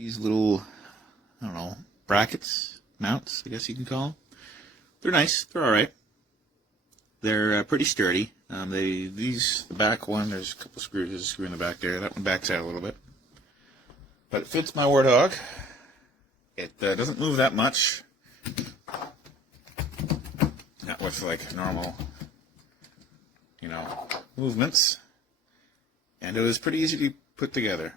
these little, I don't know, brackets, mounts, I guess you can call them. They're nice. They're all right. They're pretty sturdy. The back one, there's a couple screws. There's a screw in the back there. That one backs out a little bit. But it fits my Warthog. It doesn't move that much. Not with like normal, movements. And it was pretty easy to put together.